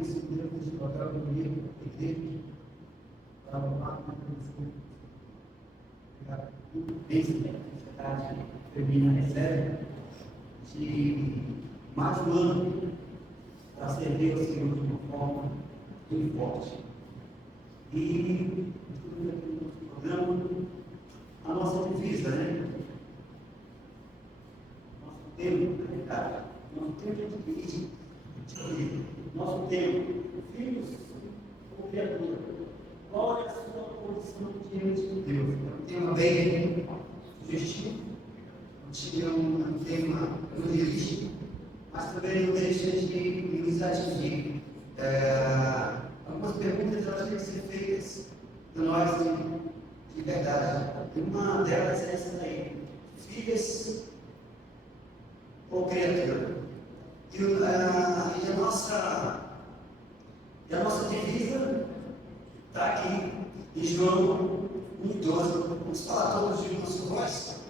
isso, Deus de papel comigo, igreja, para uma sociedade feminina recebe de mais um ano para servir o Senhor de uma forma muito forte. E no programa, a nossa divisa, né? Nosso tempo, na verdade, nosso tempo de nosso tempo, filhos ou criatura, qual é a sua posição diante de Deus? É um tema bem sugestivo, um tema evangelístico, mas também não deixa de nos atingir. Algumas perguntas elas têm que ser feitas a nós de verdade. E uma delas é essa daí: filhas ou criatura? E a nossa divisa está aqui em João 1:12. Vamos falar todos de uma só voz?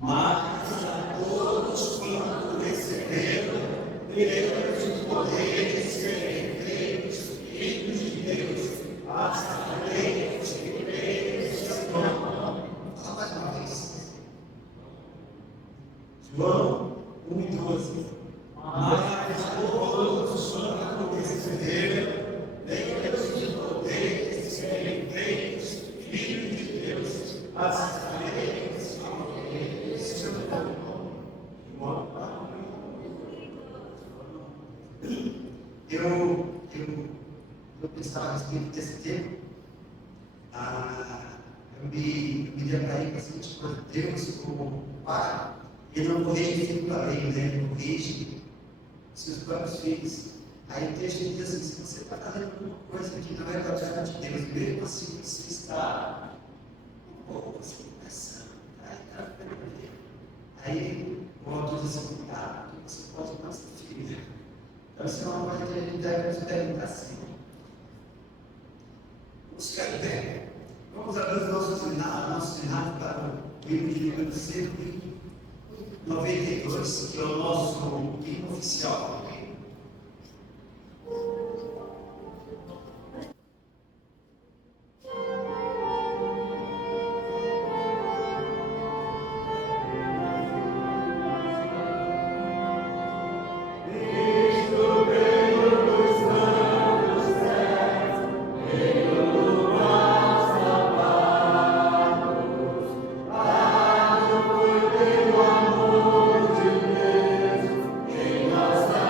Mas a todos quanto receberam, deu-lhes o poder de serem feitos filhos de Deus, aqueles que creem em seu nome. Fala mais uma vez. João 1:12. Mas a todos quanto receberam, deu-lhes o poder de serem feitos filhos de Deus, aqueles que creem em seu nome. Eu pensava a respeito desse tema, eu me deparei com a seguinte coisa: Deus, como Pai, Ele não corrige filho para lei, né? Ele corrige seus próprios filhos. Aí o texto diz assim: se você está fazendo alguma coisa que não é da de Deus, mesmo assim você está você começando, aí o autor diz assim: você pode não ser filho. Então, isso é uma coisa que a gente deve nos perguntar assim. Vamos ficar em pé. Vamos abrir o nosso cenário para o livro de número 192, que é o nosso livro oficial. Nossa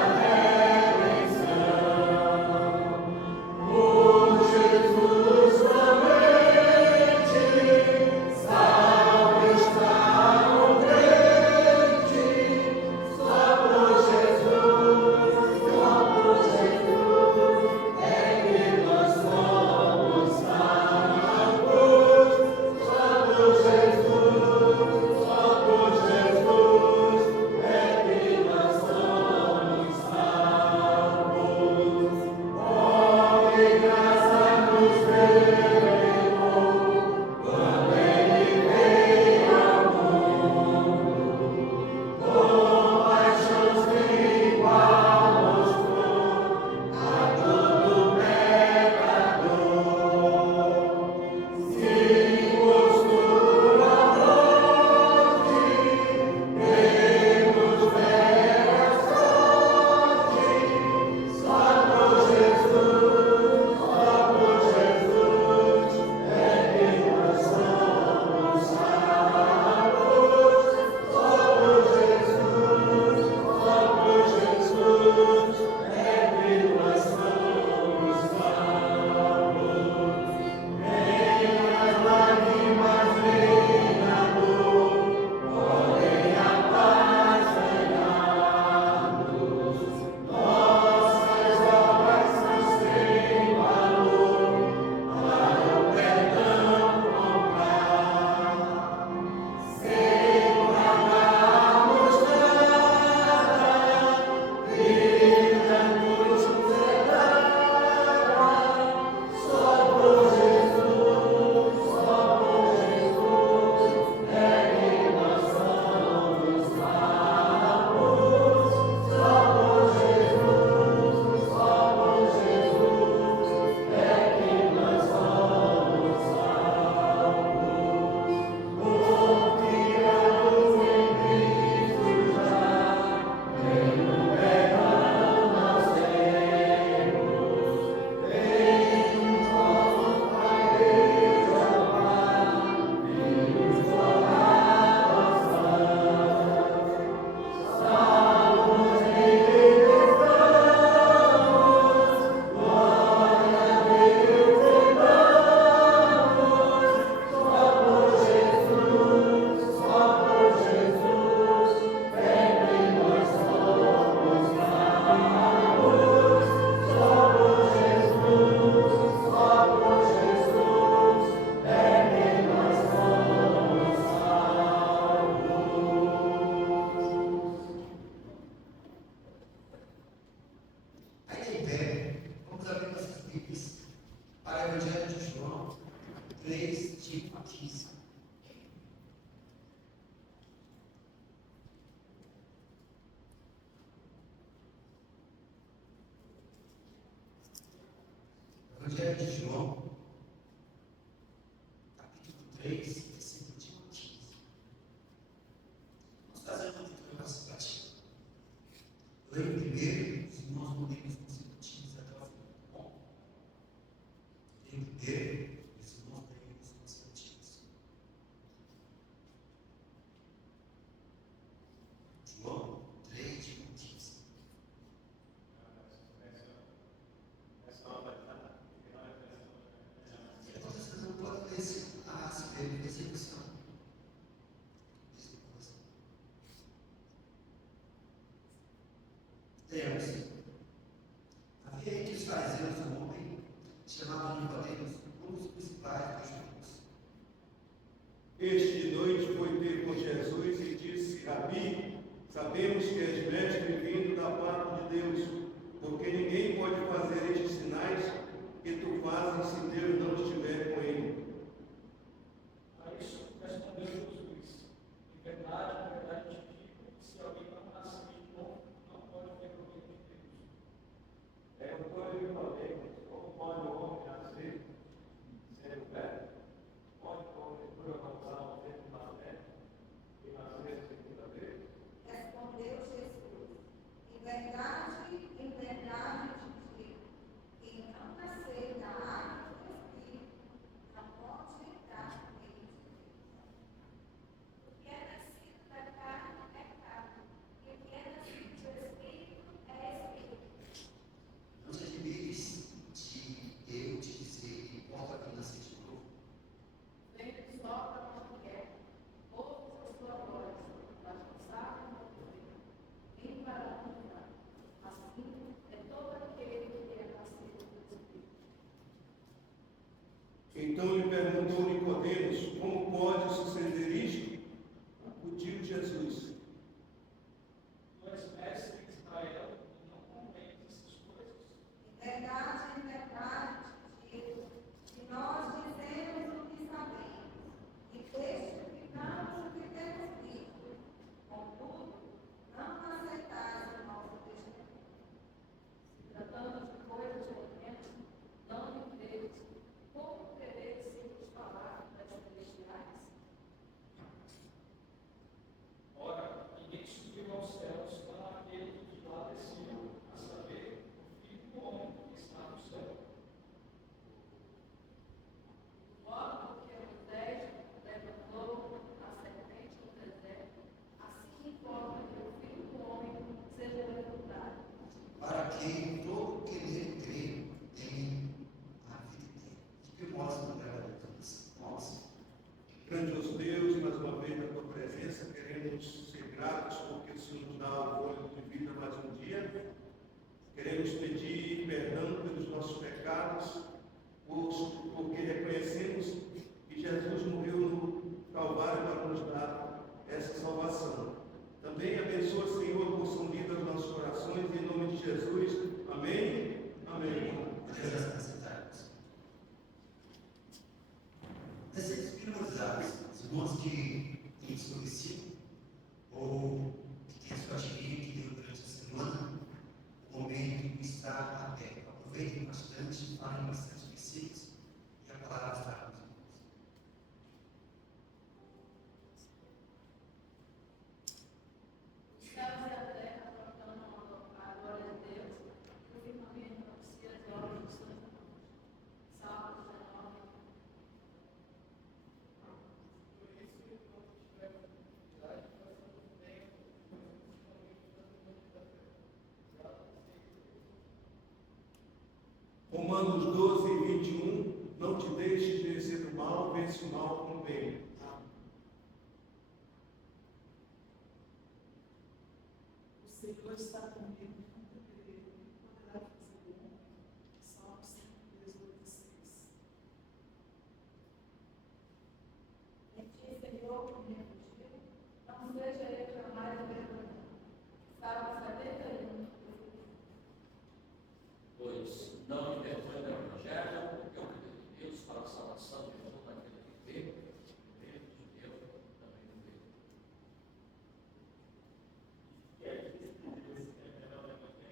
Evangelho de João, capítulo 3, versículo de 15. Vamos fazer uma leitura participativa. Leio primeiro, os irmãos podemos discutir até o fim, tá bom? Leio primeiro, os irmãos podemos discutir. João 3, de 15. Vocês não podem ler a execução. Temos. Havia entre os fariseus um homem chamado Nicodemos, um dos principais dos judeus. Este de noite foi ter com Jesus e disse: Rabi, sabemos que és mestre vindo da parte de Deus, porque ninguém pode fazer estes sinais que tu fazes se Deus não estiver com ele. A isso respondeu Jesus: em verdade te digo, se alguém não nascer de novo, não pode ver o reino de Deus. Perguntou-lhe Nicodemos: como pode o homem nascer sendo velho? Pode porventura voltar ao tempo da fé e nascer a segunda vez? Respondeu Jesus: em verdade te digo, quem não nascer da água do Espírito não pode entrar no reino de Deus. O que é nascido da carne é carne, e o que é nascido do Espírito é Espírito. Não te admires de eu te dizer que importa quem nascer de novo. Vem só para uma mulher, ouve a sua voz, mas não sabe o motivo, nem para onde vai. Assim é todo aquele que é nascido do Espírito. Então lhe perguntou Nicodemos: como pode suceder isto? Acudiu Jesus: Tu és mestre de Israel e não compreendes essas coisas. Em verdade te digo, que nós dizemos o que sabemos, e testificamos o que temos visto, contudo, não aceitais o nosso testemunho. Se tratando de coisas de elemento, não me credes, como crereis se vos falar das celestiais? Ora, ninguém subiu aos céus, senão aquele que de lá desceu, a saber, o Filho do Homem que está no céu. Modo que Moisés levantou a serpente no deserto, assim importa que o Filho do Homem seja levantado. Para que todo que nele crê tenha a vida eterna. De que modo não leva a nós? grandioso Deus, mais uma vez na tua presença, queremos ser gratos porque o Senhor nos dá o fôlego de vida mais um dia. Queremos pedir perdão pelos nossos pecados, porque reconhecemos que Jesus morreu no Calvário para nos dar essa salvação. Também abençoa, Senhor, por sonhar os nossos corações, em nome de Jesus. Amém? Amém. Podemos aceitar. Desses primeiros os irmãos que têm desconhecido ou que têm sua atividade que deu durante a semana, o momento está aberto. Aproveitem bastante, falem bastante versículos e a palavra está com os irmãos. Os céus e a terra proclamam a glória de Deus, e o firmamento anuncia as obras dos seus mãos. Salmo 19. Romanos 12, 21, não te deixes vencer do mal, vence o mal com o bem. O Senhor está comigo, não temerei, poderá fazer bom. Salmo 118:6. Em ti, Senhor, me refugio, não seja eu jamais envergonhado. Salmo 71. 2. Não envergonhe do Evangelho, porque é o poder de Deus para a salvação de todo aquele que crê, primeiro de Deus, também do grego. E é difícil de Deus, é melhor o Evangelho.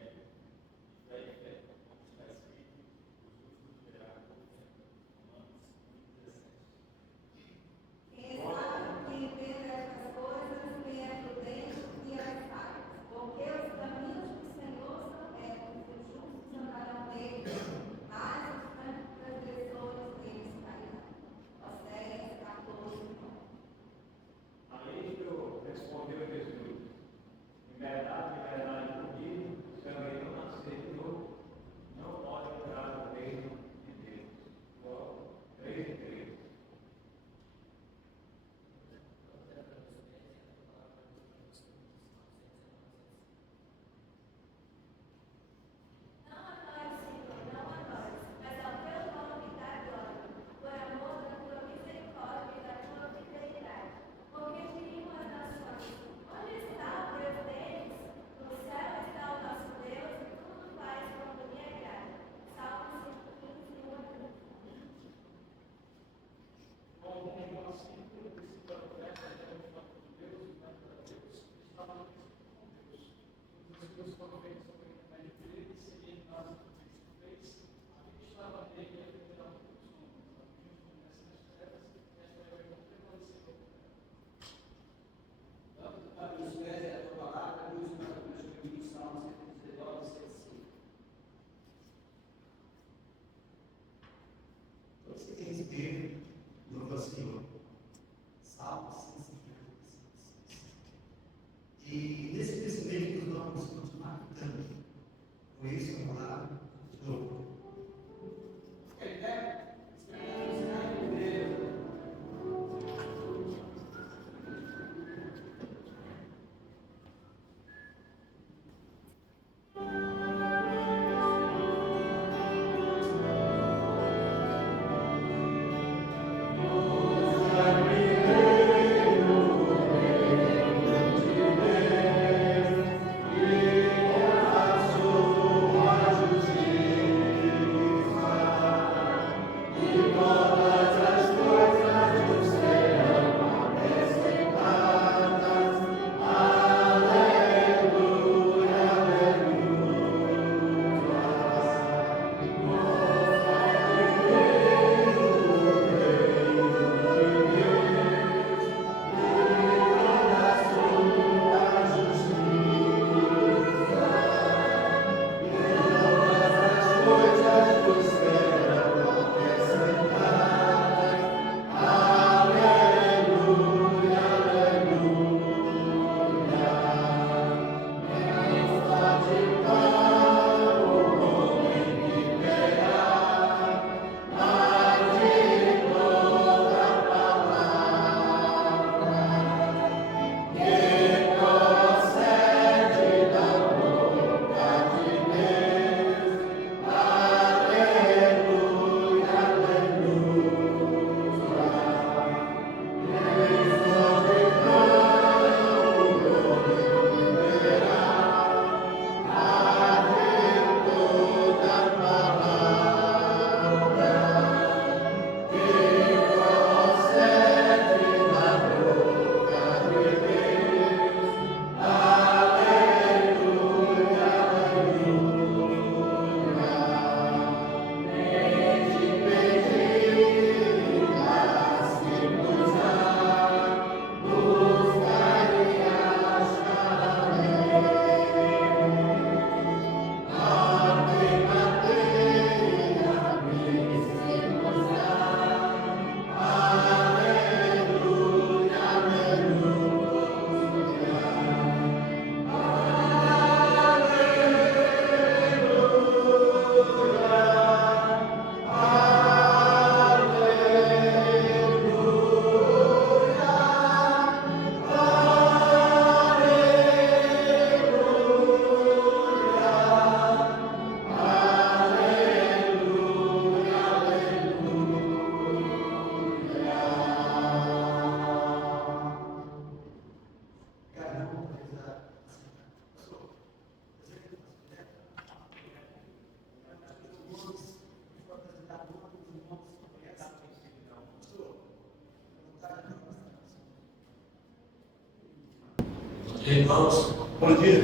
Irmãos, Bom dia.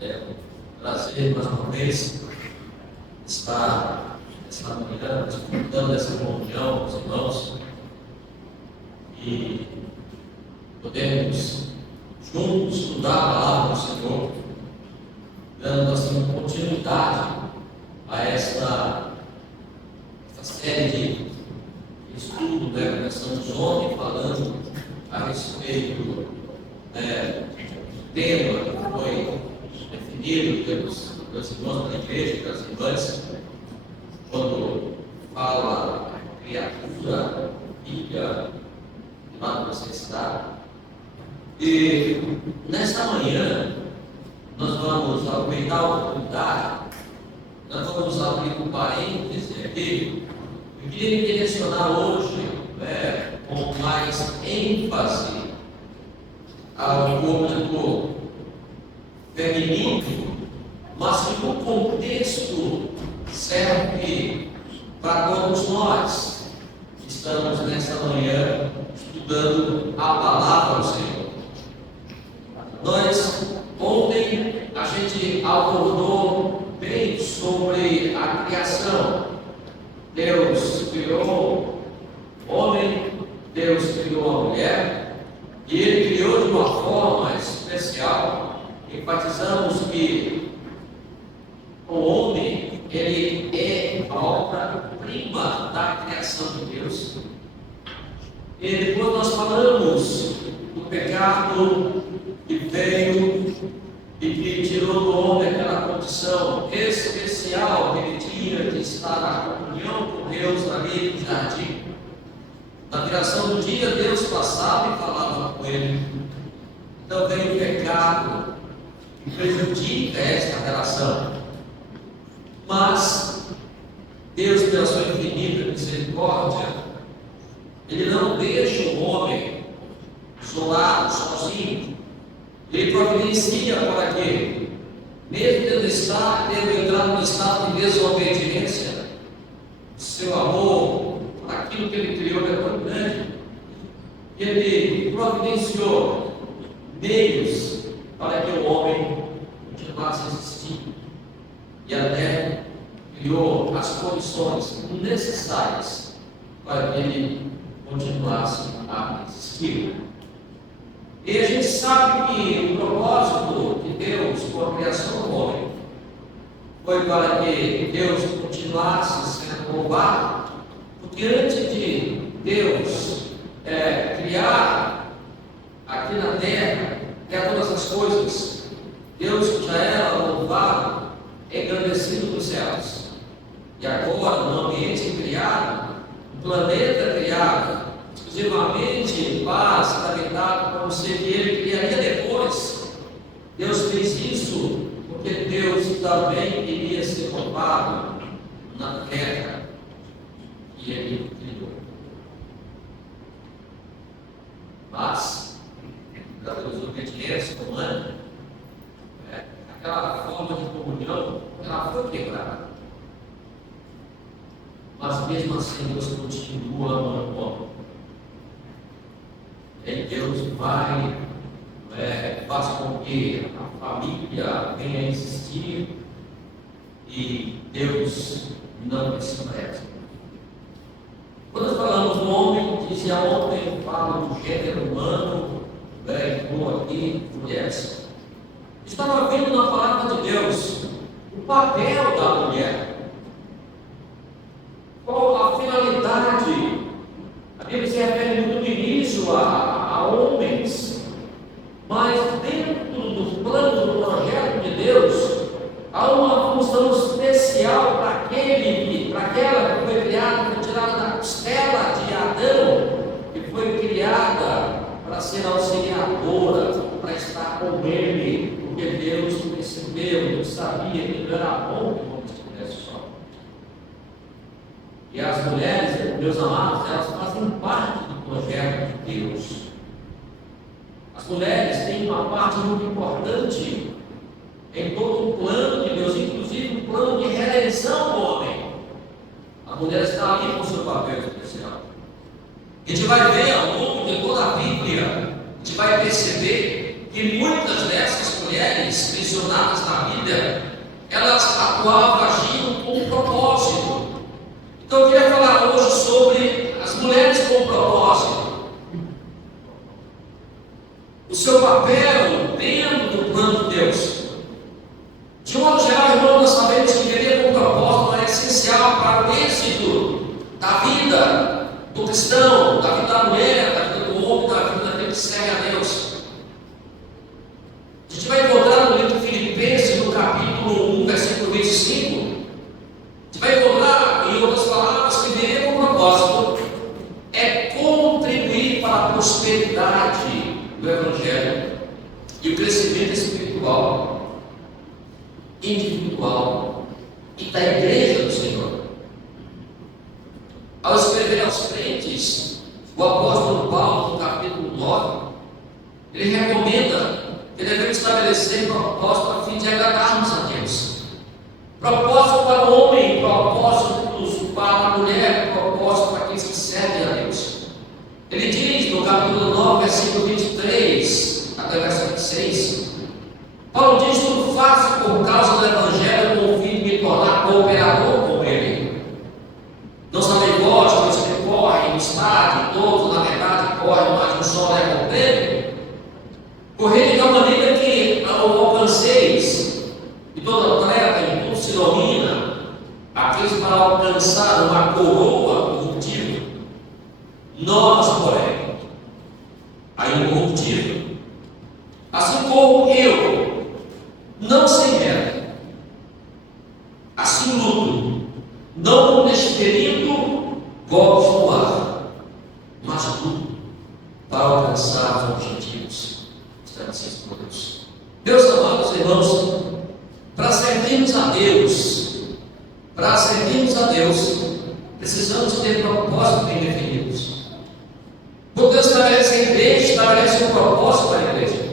é um prazer mais uma vez estar esta manhã disputando essa comunhão com os irmãos e podemos juntos estudar a palavra do Senhor, dando assim continuidade a esta série de estudo, né? Começamos ontem falando a respeito do tema que foi definido pelos irmãos da igreja, pelas irmãs, quando fala a criatura, filha, lá que você está. E nesta manhã nós vamos aproveitar a oportunidade, nós vamos abrir um parêntese aqui. Eu queria me direcionar hoje com mais ênfase ao público feminino, mas que no contexto serve para todos nós que estamos nesta manhã estudando a palavra do Senhor. Ontem a gente abordou bem sobre a criação. Deus criou o homem, Deus criou a mulher, e Ele criou de uma forma especial. Enfatizamos que o homem, ele é a obra-prima da criação de Deus. E depois nós falamos do pecado que veio e que tirou do homem aquela condição especial que ele tinha de estar na comunhão com Deus ali no jardim. Na criação do dia, Deus passava e falava com ele. Então veio o pecado que prejudica esta relação. Mas Deus, pela sua infinita misericórdia, Ele não deixa o homem isolado, sozinho. Ele providencia para que, mesmo tendo entrado no estado de desobediência, o seu amor, aquilo que Ele criou é tão grande, Ele providenciou meios para que o homem continuasse existindo. E até criou as condições necessárias para que ele continuasse a existir. E a gente sabe que o propósito de Deus com a criação do homem foi para que Deus continuasse sendo louvado, porque antes de Deus criar aqui na terra, criar todas as coisas, Deus já era louvado, engrandecido nos céus. E agora, no ambiente criado, no planeta criado, exclusivamente em paz, habitado como ser que Ele criaria depois, Deus fez isso porque Deus também queria ser louvado na terra que Ele criou. Mas, pela desobediência humana, aquela forma de comunhão, ela foi quebrada. Mas mesmo assim Deus continua amando o homem. E Deus faz com que a família venha a existir e Deus não despreza. Quando nós falamos do homem, dizia ontem, falo do gênero humano, estou aqui, mulheres. Estava vendo na palavra de Deus o papel da mulher. Qual a finalidade? A Bíblia se refere muito no início a homens, mas dentro do plano, do projeto de Deus, há uma função especial para aquela que foi criada, foi tirada da costela de Adão, que foi criada para ser auxiliadora, para estar com ele, porque Deus percebeu, Deus sabia que não era bom que o homem estivesse só. E as mulheres, meus amados, elas fazem parte do projeto de Deus. As mulheres têm uma parte muito importante em todo o plano de Deus, inclusive o plano de redenção do homem. A mulher está ali com o seu papel especial. A gente vai ver ao longo de toda a Bíblia a gente vai perceber que muitas dessas mulheres mencionadas na Bíblia, elas atuavam, agiam com um propósito. Então eu queria falar hoje sobre as mulheres com propósito. O seu papel dentro do plano de Deus. De modo geral, irmão, nós sabemos que viver com propósito é essencial para o êxito da vida do cristão, da vida da mulher, da vida do homem, da vida daquele que serve a Deus. A gente vai encontrar no livro de Filipenses, no capítulo 1, versículo 25, a gente vai encontrar, em outras palavras, que viver com propósito é contribuir para a prosperidade do Evangelho e o crescimento espiritual, individual e da igreja do Senhor. Ao escrever aos crentes, o apóstolo Paulo, no capítulo 9, ele recomenda que devemos estabelecer propósito a fim de agradarmos a Deus. Propósito para o homem, propósito para a mulher, propósito para aqueles que servem a Deus. Ele diz no capítulo 9, versículo 23 até o verso 26, Paulo diz: tudo faço por causa do Evangelho, com o fim de me tornar cooperador com ele. Não sabeis vós que os que correm no estádio, todos na verdade correm, mas um só leva o prêmio? Correi de tal maneira que o alcanceis. E todo atleta em tudo se domina, aqueles para alcançar uma coroa corruptível. Nós, porém, a incorruptível. Assim corro eu, não sem meta. Assim luto, não com desferindo golpes no ar, mas luto para alcançar os objetivos estabelecidos por Deus. Meus amados irmãos, para servirmos a Deus, precisamos ter propósitos bem definidos. Quando Deus estabelece a igreja, estabelece um propósito para a igreja.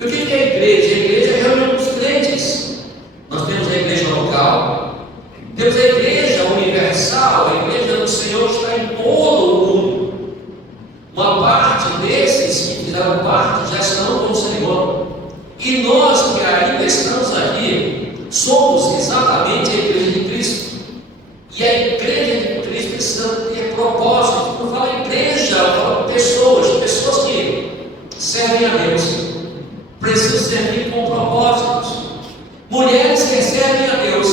E o que é a igreja? A igreja é a reunião dos crentes. Nós temos a igreja local, temos a igreja universal, a igreja do Senhor está em todo o mundo. Uma parte desses que fizeram parte já estão com o Senhor. E nós que ainda estamos aqui, somos exatamente a igreja de Cristo. E a igreja de Cristo precisa ter propósito. Quando eu falo igreja, eu falo pessoas que servem a Deus, precisam servir com propósitos. Mulheres que servem a Deus,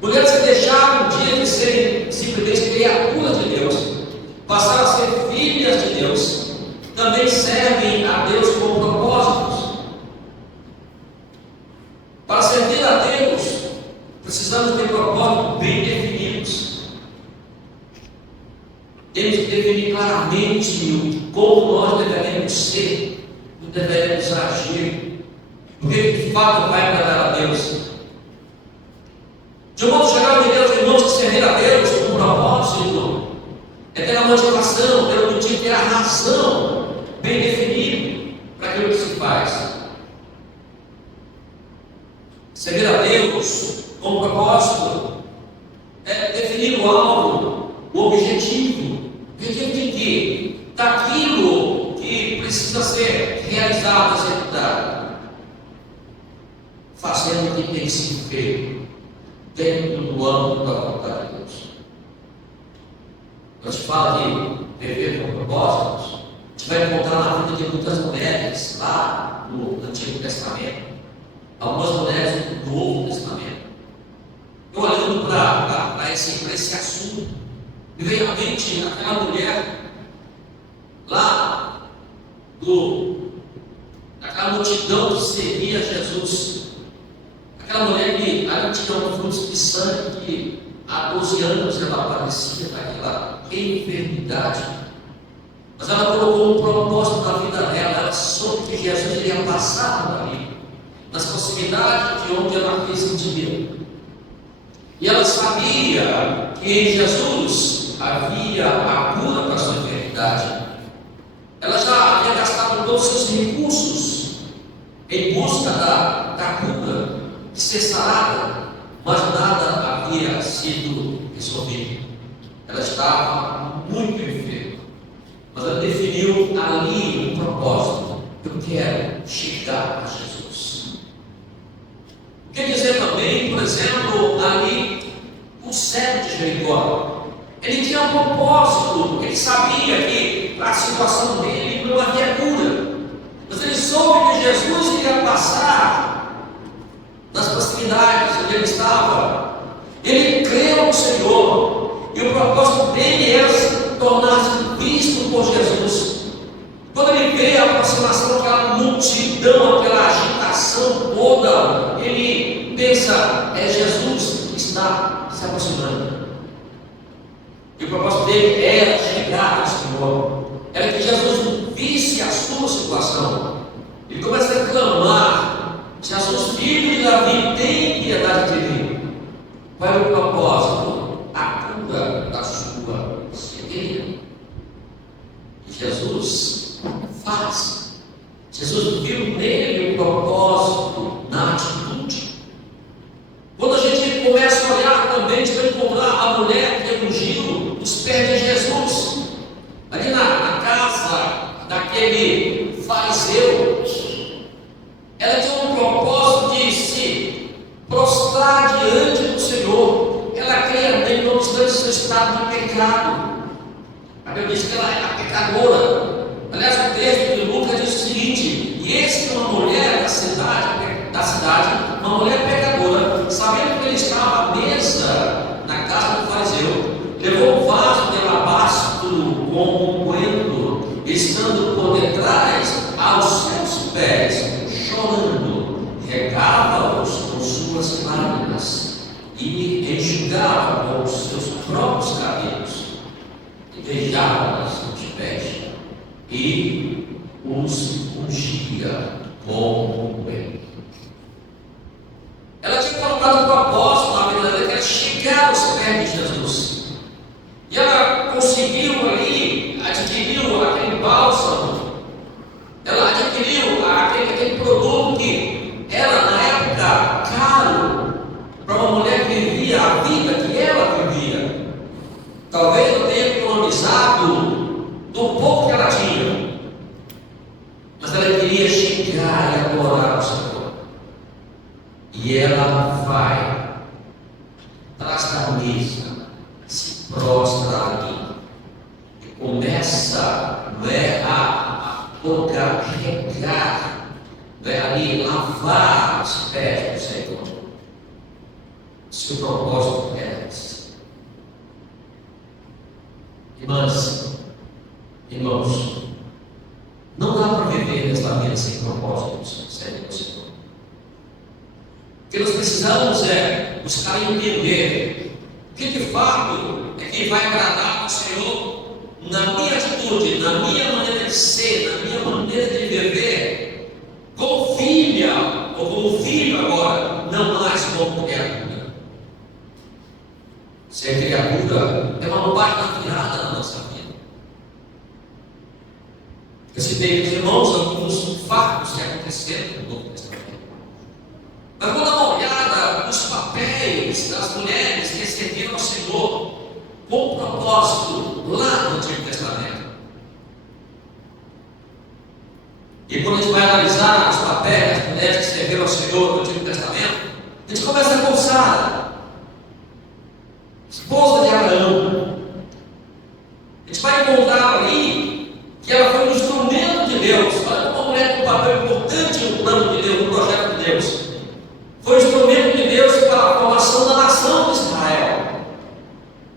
mulheres que deixaram um dia de serem simplesmente criaturas de Deus, passaram a ser filhas de Deus, também servem a Deus com propósitos. Para servir a Deus, precisamos ter propósitos bem definidos. Temos que definir claramente como nós deveremos ser, como deveremos agir, porque de fato vai agradar a Deus. De um modo geral, de Deus, irmãos, que servir a Deus com propósito é ter a motivação, ter o motivo, ter a razão bem definida para aquilo que se faz. Servir a Deus com propósito é definir o alvo, o objetivo. Objetivo de quê? Daquilo que precisa ser realizado, executado, fazendo o que tem que ser feito dentro do âmbito da vontade de Deus. Quando a gente fala de viver com propósitos, a gente vai encontrar na vida de muitas mulheres lá no Antigo Testamento, algumas mulheres do Novo Testamento. Eu olhando para esse assunto, me veio à mente aquela mulher lá daquela multidão que seguia Jesus. Aquela mulher que ali tinha um fluxo de sangue que há 12 anos ela padecia daquela enfermidade. Mas ela colocou um propósito na vida dela. Ela soube que Jesus iria passar por ali, nas proximidades de onde ela residia. E ela sabia que em Jesus havia a cura para a sua enfermidade. Ela já havia gastado todos os seus recursos em busca da cura, de ser sarada, mas nada havia sido resolvido. Ela estava muito enferma, mas ela definiu ali um propósito. Eu quero chegar a Jesus. Quer dizer também, por exemplo, ali, o cego de Jericó. Ele tinha um propósito, ele sabia que a situação dele não havia cura. Mas ele soube que Jesus iria passar nas proximidades onde ele estava. Ele creu no Senhor. E o propósito dele era se tornar-se visto por Jesus. Quando ele vê a aproximação daquela multidão, aquela agitação toda, ele pensa, é Jesus que está se aproximando. E o propósito dele era chegar ao Senhor. Era que Jesus visse a sua situação. Ele começa a clamar: Jesus, filho de Davi, tem piedade de mim. Qual é o propósito? A cura da sua cegueira. E Jesus faz. Jesus viu nele um propósito na atitude. Quando a gente começa a olhar também, a gente vai encontrar a mulher que ungiu os pés de Jesus, ali na casa daquele fariseu. Ela tinha um propósito de se prostrar diante do Senhor. Ela cria nele, não obstante seu estado de pecado. A Bíblia diz que ela era pecadora. Aliás, o texto de Lucas diz o seguinte: e esse é uma mulher da cidade, uma mulher pecadora, sabendo que ele estava à mesa na casa do fariseu, levou um vaso de alabastro com unguento, estando por detrás aos seus pés, chorando, regava-os com suas lágrimas e enxugava com os seus próprios cabelos, e beijava-as nos pés e os ungia com unguento. Ela tinha colocado um propósito na vida dela, que era chegar aos pés de Jesus. E ela conseguiu ali, adquiriu aquele bálsamo, ela adquiriu aquele produto que era na época caro para uma mulher que vivia a vida que ela vivia. Talvez não tenha economizado do pouco que ela tinha, mas ela queria chegar e adorar o Senhor. E ela vai, traz da mesa, se prostra ali e começa a colocar, regar, ali lavar os pés do Senhor. Seu propósito é esse. Irmãos, não dá para viver nesta vida sem propósitos, sério, Senhor. O que nós precisamos é buscar entender o que de fato é que vai agradar ao Senhor na minha atitude, na minha maneira de ser, na minha maneira de viver, como filha ou como filho agora, não mais como criatura. Ser criatura é uma parte naturada na nossa vida. Eu citei os irmãos alguns fatos que aconteceram no Novo Testamento. Mas vou dar uma olhada nos papéis das mulheres que serviram ao Senhor com propósito lá no Antigo Testamento. E quando a gente vai analisar os papéis das mulheres que serviram ao Senhor no Antigo Testamento, a gente começa com Sara, esposa de Abraão. A gente vai encontrar ali que ela foi um instrumento de Deus. Olha como uma mulher com um papel importante no plano de Deus, no projeto de Deus. Foi um instrumento de Deus para a formação da nação de Israel.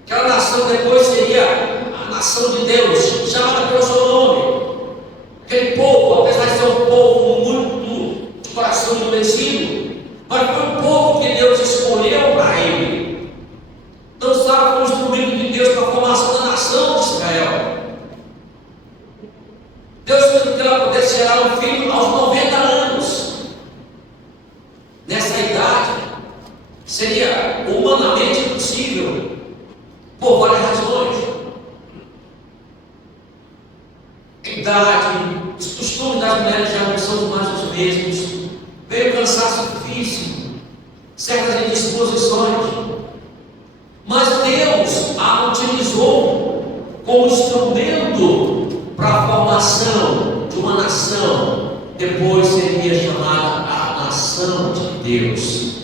Aquela nação depois seria a nação de Deus, chamada pelo seu nome. Aquele povo, apesar de ser um povo muito de coração endurecido, mas foi um povo que Deus escolheu para ele. Então Sara foi um instrumento de Deus para a formação da nação de Israel. Deus fez com que ela pudesse gerar um filho aos 90 anos. Nessa idade, seria humanamente impossível, por várias razões. A idade, os costumes das mulheres já não são mais os mesmos, veio o cansaço físico, certas indisposições. Mas Deus a utilizou como instrumento para a formação de uma nação, depois seria chamada a nação de Deus.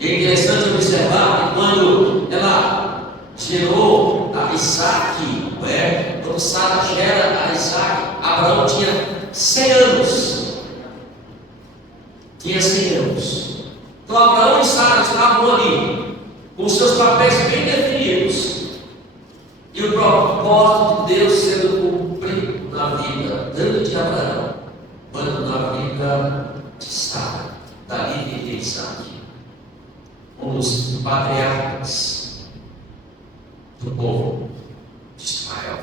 E é interessante observar que quando ela gerou a Isaac, quando Sara gera a Isaac, Abraão tinha 100 anos. Tinha 100 anos. Então Abraão e Sara estavam ali, com seus papéis bem definidos, e o propósito de Deus sendo cumprido na vida, tanto de Abraão, quanto na vida de Sara. Dali viria Isaac, um dos patriarcas do povo de Israel.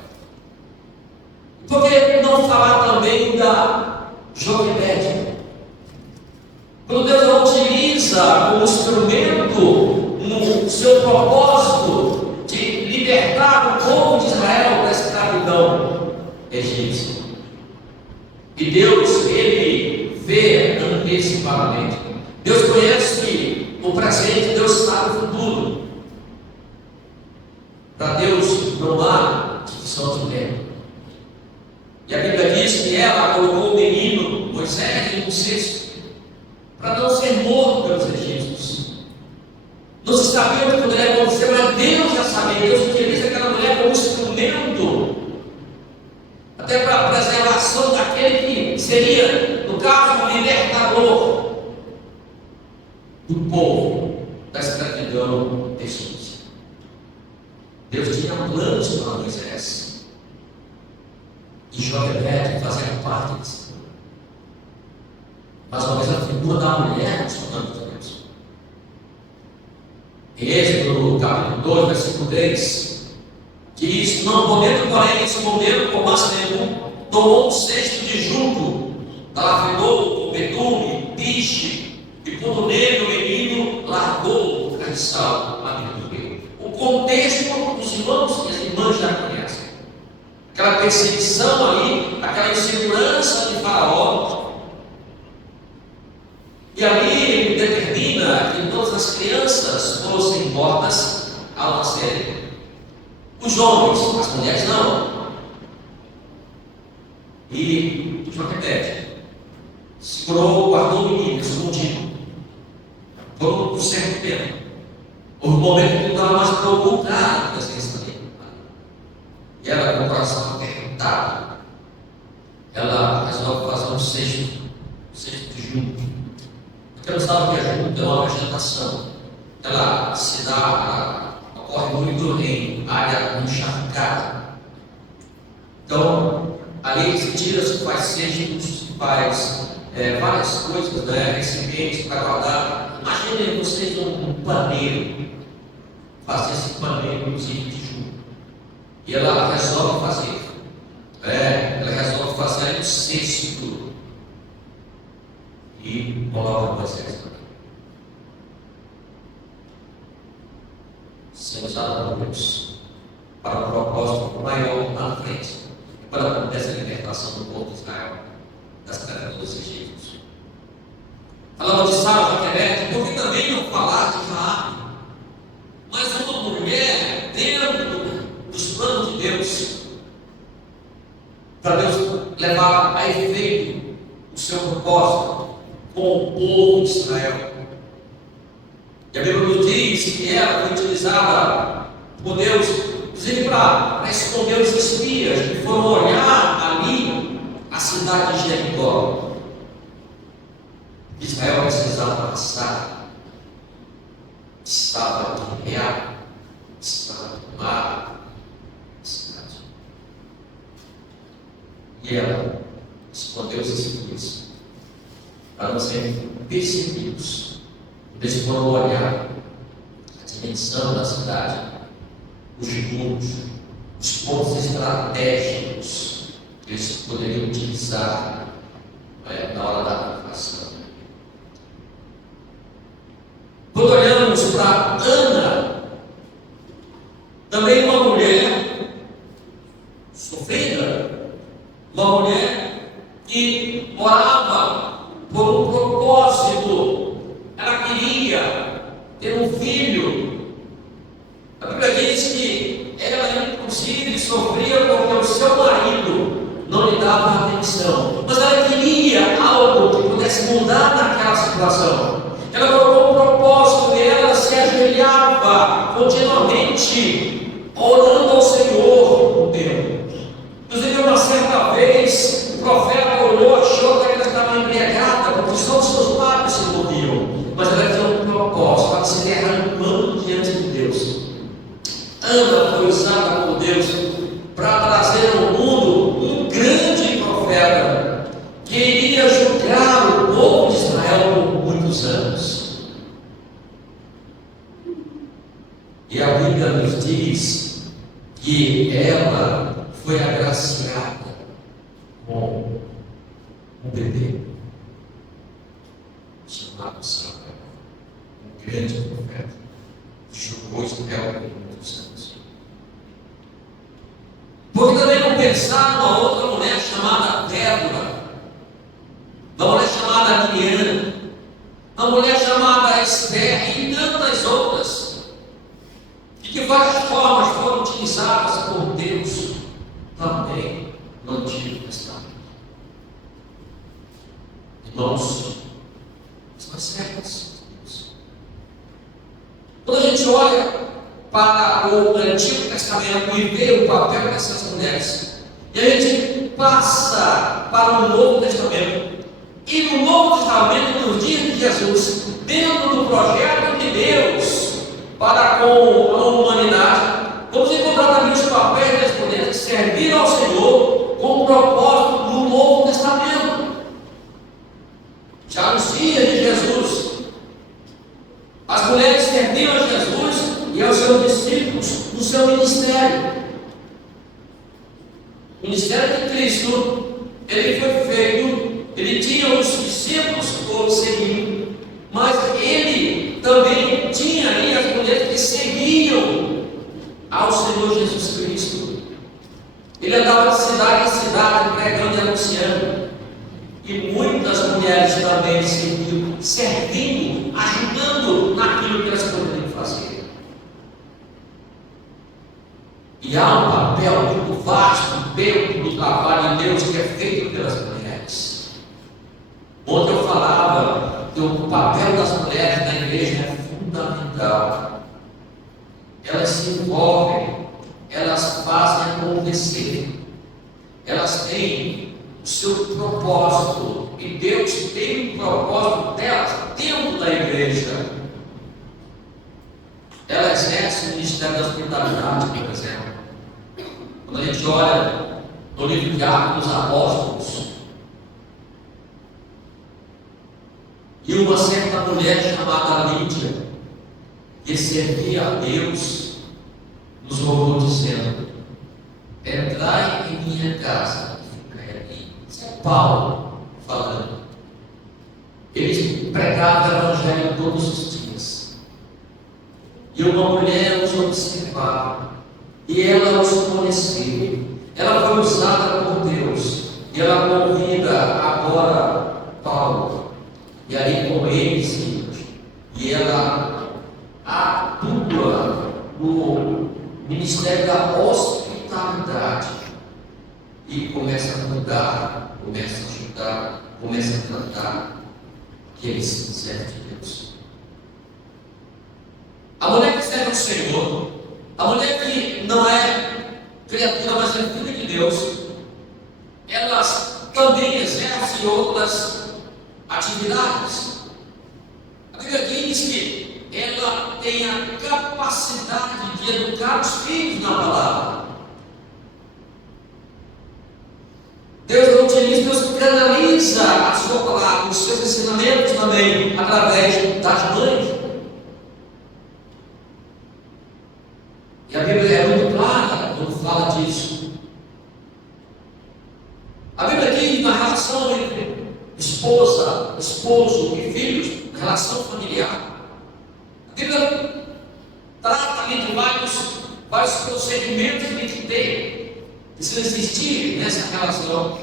Por que não falar também da Joquebede? Quando Deus a utiliza como instrumento no seu propósito de libertar o povo de Israel da escravidão egípcia. E Deus, Ele vê antecipadamente. Deus conhece o presente, Deus sabe o futuro. Para Deus não há distinção de tempo. E a Bíblia diz que ela colocou o menino Moisés em um cesto para não ser morto pelos egípcios. Não se sabia o que poderia acontecer, mas Deus já sabia. Deus utiliza aquela mulher como instrumento, até para a preservação daquele que seria, no caso, o libertador do povo da escravidão egípcia. Deus tinha planos para Moisés, e Joquebede fazia parte disso. Mais uma vez a figura da mulher nos planos de Deus. Em Êxodo capítulo 2, versículo 3, diz: não podendo, porém, esconder com massa nenhum, tomou um cesto de junco, lafredou com betume, piche, e pondo nele o menino, largou o castiçal a vida do rio. O contexto, os irmãos e as irmãs já conhecem. Aquela perseguição ali, aquela insegurança de Faraó. E ali ele determina que todas as crianças fossem mortas ao nascerem. Os homens, as mulheres não. E Joquebede segurou, guardou o menino, escondido, por um certo tempo. Houve um momento que ele estava mais preocupado com a presença dele. E ela, com o coração apertado, ela resolve fazer um cesto de junco. Porque ela sabe que a junco é uma vegetação. Ela se dá, ocorre muito em área encharcada. Então, ali se tira, se faz cestos, se faz várias coisas, recipientes para guardar. Imaginem vocês um paneiro, fazer esse paneiro, inclusive, de junco. E ela resolve fazer. Ela resolve fazer um cesto e coloca Moisés sendo usado por Deus para um propósito maior lá na frente, para acontecer a libertação do povo de Israel das escravidão dos egípcios. Falando de Sara, Joquebede, por que também não falar de Raabe? Mas uma mulher dentro dos planos de Deus, para Deus levar a efeito o seu propósito com o povo de Israel. E a Bíblia nos diz que ela foi utilizada por Deus, inclusive para esconder os espias que foram olhar ali a cidade de Jericó. Israel precisava passar, estava guerreado, estava tomado a cidade. E ela escondeu os espias para não serem perseguidos. Eles foram olhar a dimensão da cidade, os muros, os pontos estratégicos que eles poderiam utilizar na hora da aplicação. Quando olhamos para Ana, também uma mulher sofrida, uma mulher que orava por um propósito. Ela queria ter um filho. A Bíblia diz que ela, inclusive, sofria porque o seu marido ela colocou um propósito, ela se ajoelhava continuamente, orando ao Senhor, o Deus. Inclusive, uma certa vez, o profeta olhou, achou que ela estava embriagada, porque só os seus lábios se moviam, mas ela tinha um propósito, ela se derramando diante de Deus. Ana foi usada por Deus para trazer ao mundo um grande profeta que iria julgar o povo de Israel por muitos anos. E a Bíblia nos diz que ela foi agraciada com um bebê chamado Samuel, um grande profeta que julgou Israel por muitos anos. Porque também não pensaram numa outra mulher chamada Débora, uma mulher chamada Miriam, uma mulher chamada Esther e tantas outras, e que várias formas foram utilizadas por Deus também no Antigo Testamento. Irmãos, são certas. Quando a gente olha para o Antigo Testamento e vê o papel dessas mulheres, e a gente passa para o Novo Testamento, e no Novo Testamento, nos dias de Jesus, dentro do projeto de Deus para com a humanidade, vamos encontrar também os papéis das mulheres que serviram ao Senhor com o propósito do Novo Testamento. Já nos dias de Jesus, as mulheres serviram a Jesus e aos seus discípulos no seu ministério. O ministério de Cristo, ele foi feito, ele tinha os discípulos todos seguindo, mas ele também tinha ali as mulheres que seguiam ao Senhor Jesus Cristo. Ele andava de cidade em cidade pregando e anunciando, e muitas mulheres também seguiam, servindo, ajudando naquilo que elas poderiam fazer. E há um papel muito vasto dentro do trabalho de Deus que é feito pelas mulheres. Ontem eu falava que o papel das mulheres na igreja é fundamental. Elas se envolvem, elas fazem acontecer, elas têm o seu propósito, e Deus tem um propósito delas dentro da igreja. Ela exerce o ministério da hospitalidade, por exemplo. Quando a gente olha no livro de Atos dos Apóstolos, e uma certa mulher chamada Lídia, que servia a Deus, nos rogou dizendo: entrai em minha casa e ficai ali. Isso é Paulo falando. Ele pregava o evangelho todos os dias. E uma mulher os observava, e ela os conheceu. Ela foi usada por Deus, e ela convida agora Paulo, e ali com eles, e ela atua no ministério da hospitalidade, e começa a mudar, começa a ajudar, começa a tratar aqueles que servem de Deus. A mulher que serve ao Senhor, a mulher que não é criatura, mas é filha de Deus, elas também exercem outras atividades. A Bíblia diz que ela tem a capacidade de educar os filhos na palavra. Deus utiliza, Deus canaliza a sua palavra, os seus ensinamentos também, através das mães. E a Bíblia é muito clara quando fala disso. A Bíblia diz na relação entre esposa, esposo e filhos, relação familiar. A Bíblia trata ali de vários procedimentos que tem que ter, precisam existir nessa relação.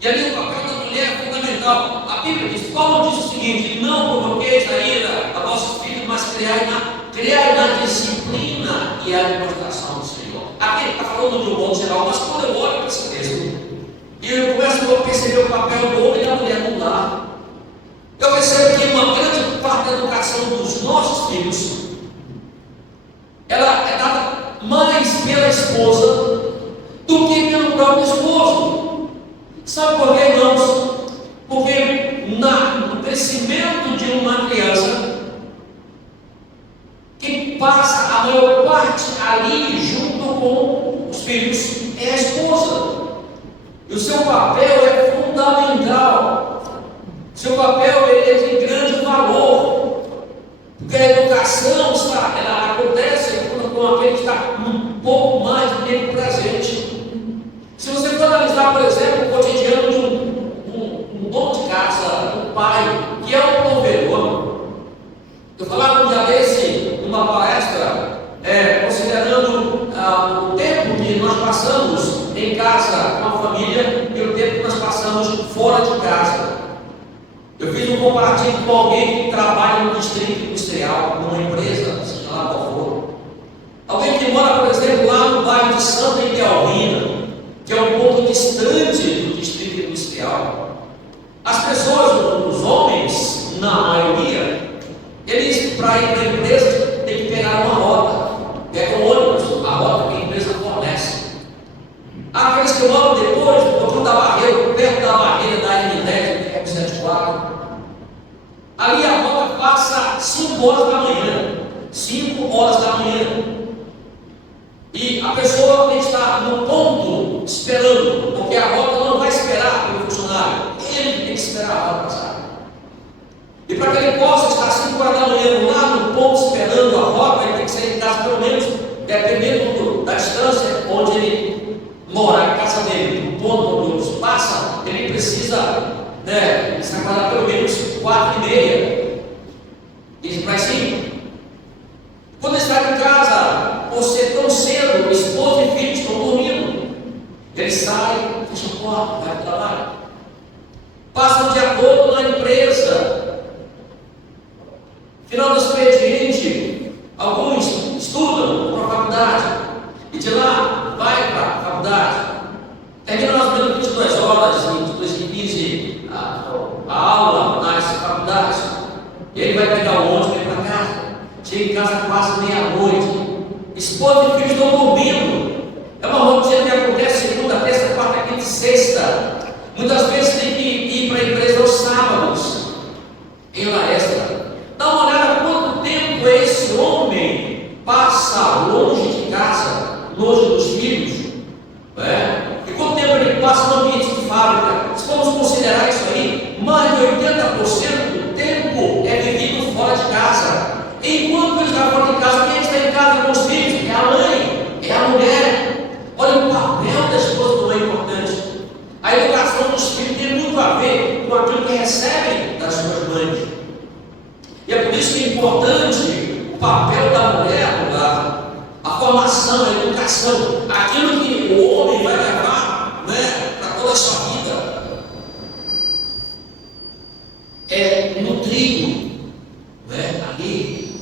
E ali o papel da mulher é fundamental. A Bíblia diz, Paulo diz o seguinte: não provoqueis a ira a vossos filhos, mas criai na disciplina e a demonstração do Senhor. Aqui ele está falando de um modo geral, mas quando eu olho para esse texto, e eu começo a perceber o papel do homem e da mulher no lar, eu percebo que uma grande parte filhos, ela é dada mais pela esposa do que pelo próprio esposo. Sabe por quê, irmãos? Porque no crescimento de uma criança, quem passa a maior parte ali junto com os filhos é a esposa. E o seu papel é fundamental. O seu papel é de grande valor. Porque a educação ela acontece com aquele que está um pouco mais do tempo presente. Se você for analisar, por exemplo, o cotidiano de um dono de casa, um pai, que é um provedor. Eu falava um dia desse, numa palestra, considerando o tempo que nós passamos em casa com a família e o tempo que nós passamos fora de casa. Eu fiz um comparativo com alguém que trabalha no distrito industrial, numa empresa, seja lá qual for. Alguém que mora, por exemplo, lá no bairro de Santa Etelvina, que é um pouco distante do distrito industrial. As pessoas, os homens, na maioria, eles, para ir para a empresa, têm que pegar uma rota, pegam ônibus, a rota que a empresa fornece. Aqueles que moram depois, um pouquinho da barreira, perto da barreira da M10, M74, ali a rota passa 5 horas da manhã. 5 horas da manhã. E a pessoa tem que estar no ponto esperando, porque a rota não vai esperar pelo funcionário, ele tem que esperar a rota passar. E para que ele possa estar 5 horas da manhã lá no ponto esperando a rota, ele tem que sair de casa pelo menos, dependendo da distância onde ele mora, a casa dele, o ponto onde o ônibus passa, ele precisa se acordar pelo menos 4h30. Isso para cima. Quando ele está em casa, por ser tão cedo, esposa e filhos estão dormindo. Ele sai, fecha a porta, vai para o trabalho. Passa o dia todo na empresa. Final do expediente, alguns estudam para a faculdade. E de lá, vai para a faculdade. Termina mais ou menos 22 horas, 22h15, a aula nas faculdades. Ele vai pegar o ônibus e vai para casa. Chega em casa quase meia-noite. Esposa e filhos estão dormindo. É uma rotina que acontece segunda, terça, quarta, quinta e sexta. Muitas vezes tem que ir para a empresa aos sábados, em hora extra. Dá uma olhada quanto tempo esse homem passa longe de casa, longe dos filhos. E quanto tempo ele passa no ambiente de fábrica. Se formos considerar isso aí, mais de 80% do tempo é vivido fora de casa. Enquanto ele está fora de casa, quem está em casa com os filhos? É a mãe, é a mulher. Olha o papel da esposa como é importante. A educação dos filhos tem muito a ver com aquilo que recebem das suas mães. E é por isso que é importante o papel da mulher no lar, a formação, a educação, aquilo que o homem vai levar para toda a sua vida. É nutrido, ali,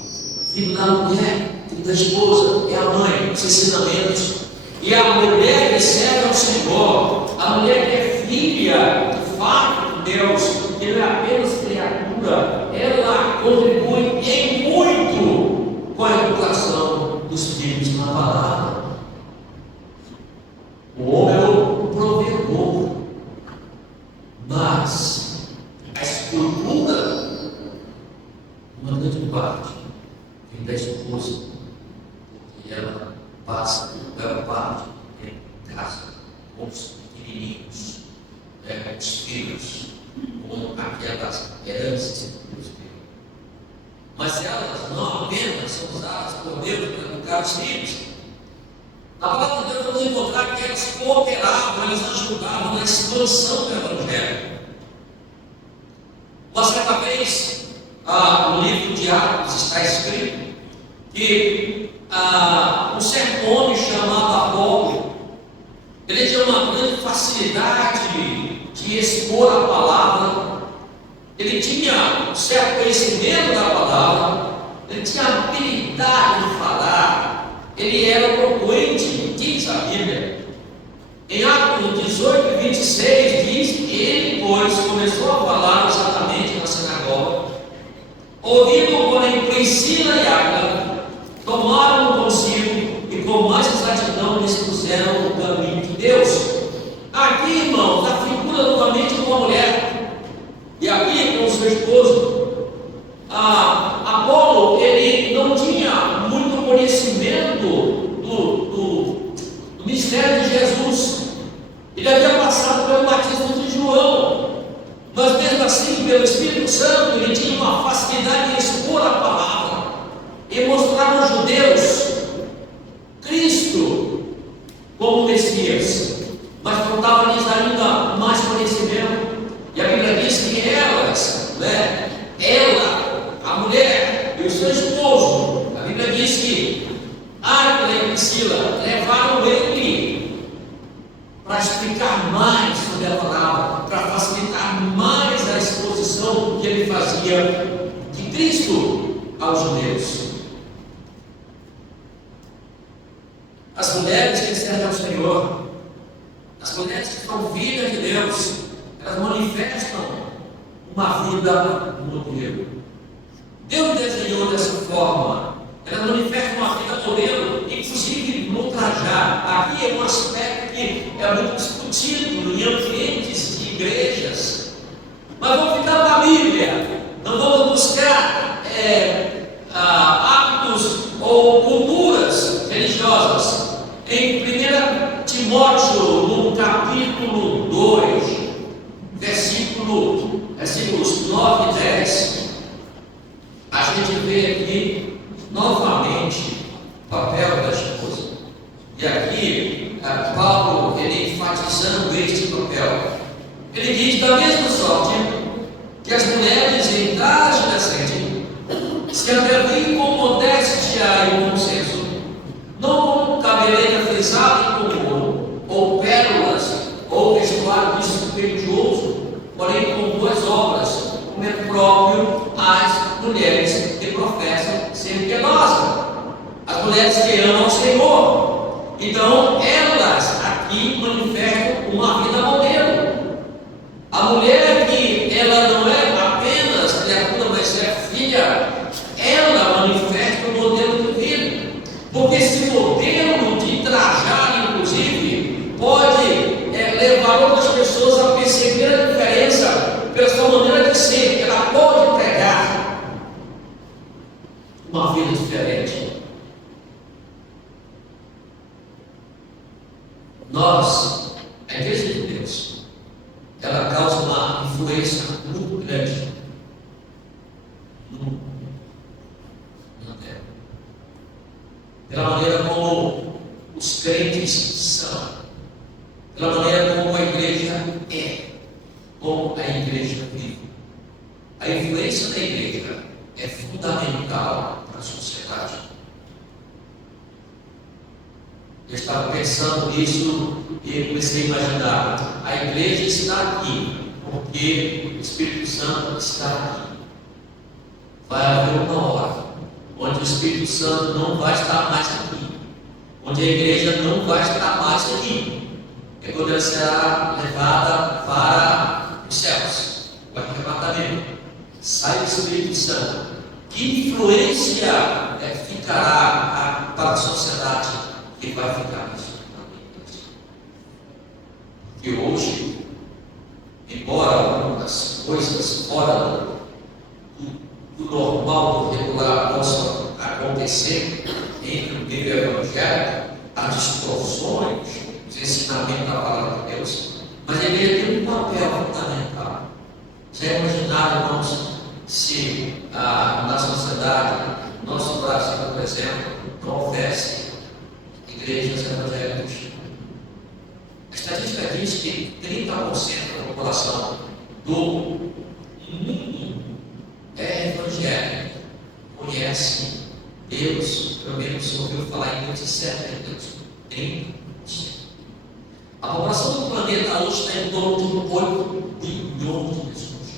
filho da mulher, filho da esposa, é a mãe, os ensinamentos. E a mulher que serve ao Senhor, a mulher que é filha, de fato de Deus, que não é apenas criatura, ela contribui em muito com a educação dos filhos na palavra. O homem é o provedor, mas a estrutura, uma grande parte, vem da esposa, porque ela passa a maior parte em casa com os pequenininhos, com os filhos, com aquelas heranças dos filhos. Mas elas não apenas são usadas por Deus para educar os filhos. Na palavra de Deus vamos encontrar que elas cooperavam, elas ajudavam na expansão do Evangelho. Uma certa vez, no livro de Atos está escrito que um certo homem chamado Apolo, ele tinha uma grande facilidade de expor a palavra, ele tinha um certo conhecimento da palavra, ele tinha habilidade de falar, ele era eloquente, diz a Bíblia. Em Atos 18, 26 diz que ele, pois, começou a falar exatamente na sinagoga, ouvindo, porém, porém, Priscila e Áquila tomaram consigo e com mais exatidão lhes puseram o caminho de Deus. Aqui, irmãos, a figura novamente de uma mulher, e aqui com o seu esposo. Apolo, ele não tinha muito conhecimento do mistério de Jesus. Ele havia passado pelo batismo de João, mas mesmo assim, pelo Espírito Santo, ele tinha uma facilidade em expor a palavra e mostrar aos judeus Cristo como Messias, mas faltava-lhes ainda mais conhecimento. E a Bíblia diz que elas, ela, a mulher e o seu esposo, a Bíblia diz que Áquila e Priscila levaram ele para explicar mais sobre a palavra, para facilitar mais a exposição que ele fazia de Cristo aos judeus. As mulheres que servem ao Senhor, as mulheres que são filhas de Deus, elas manifestam uma vida modelo. Deus desenhou dessa forma. Elas manifestam uma vida modelo, inclusive no trajar. Aqui é um aspecto que é muito discutido em ambientes de igrejas. Mas vamos ficar na Bíblia. Não vamos buscar hábitos ou culturas religiosas. Em 1 Timóteo, no capítulo 2, versículos 9 e 10, a gente vê aqui novamente o papel da esposa. E aqui, Paulo, ele enfatizando este papel. Ele diz: da mesma sorte que as mulheres em idade decente se atreveram com modéstia e bom senso, não com cabeleira frisada e com ouro, ou pérolas, ou vestuário dispendioso, porém com boas obras, como é próprio às mulheres que professam ser piedosas, as mulheres que amam ao Senhor. Então, elas aqui manifestam uma vida modelo. A mulher que ela não é apenas criatura, mas é filha, ela manifesta o modelo de vida. Porque esse modelo de trajar, inclusive, pode levar outras pessoas a perceber a diferença pela sua maneira de ser. Ela pode pregar uma vida diferente. Nós, a Igreja de Deus, ela causa uma influência muito grande na terra. Pela maneira como os crentes são, pela maneira como a igreja é, como a igreja vive. A influência da igreja é fundamental para a sociedade. Eu estava pensando nisso e comecei a imaginar: a igreja está aqui porque o Espírito Santo está aqui. Vai haver uma hora onde o Espírito Santo não vai estar mais aqui, onde a igreja não vai estar mais aqui. É quando ela será levada para os céus, para o arrebatamento. Sai o Espírito Santo. Que influência ficará para a sociedade que vai ficar nisso? Que hoje, embora algumas coisas fora do normal, do regular possam acontecer entre o meio evangélico, as distorções, os ensinamentos da palavra de Deus, mas a igreja tem um papel fundamental. Já imaginaram, irmãos, se na sociedade, nosso Brasil, por exemplo, não houvesse igrejas evangélicas? A estatística diz que 30% da população do mundo é evangélica, conhece Deus, pelo menos ouviu falar em Deus e serve a Deus. 30%. A população do planeta hoje está em torno de 8 bilhões de pessoas.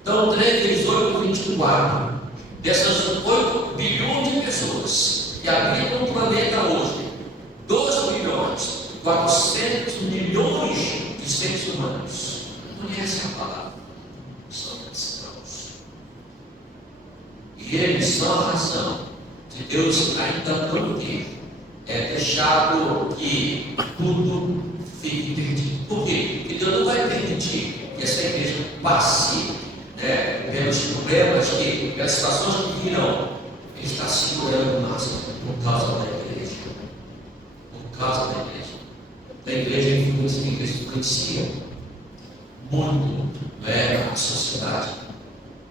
Então, 3 vezes 8, 24. Dessas 8 bilhões de pessoas que habitam no planeta hoje, 2 bilhões, 400 milhões de seres humanos conhecem a palavra, são cristãos. E eles são a razão de Deus ainda não ter deixado que tudo fique perdido. Por quê? Porque Deus não vai permitir que essa igreja passe pelos problemas, pelas situações que virão. Ele está segurando o máximo por causa da igreja. Por causa da igreja. Da igreja influencia muito a sociedade.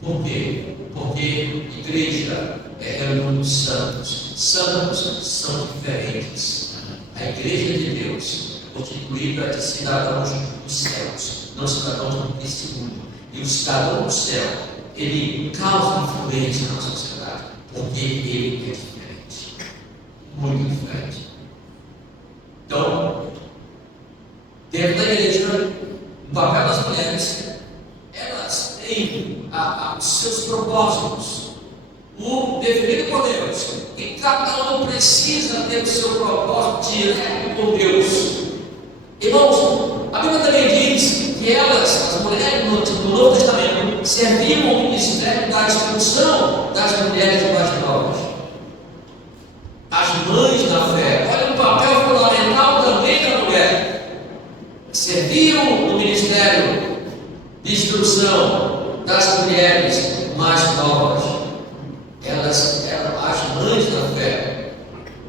Por quê? Porque igreja é reunião dos santos. Santos são diferentes. A igreja de Deus é constituída de cidadãos dos céus, não cidadãos desse mundo. E o cidadão do céu, ele causa influência na sociedade, porque ele é diferente. Muito diferente. Então, dentro da igreja, o papel das mulheres, elas têm os seus propósitos, o definido por Deus, e cada um precisa ter o seu propósito direto com Deus. Irmãos, a Bíblia também diz que elas, as mulheres no Novo Testamento, serviam o ministério da instrução das mulheres mais novas, as mães da fé. Olha o papel fundamental também da mulher. Serviam no ministério de instrução das mulheres mais novas. Elas eram as mães da fé,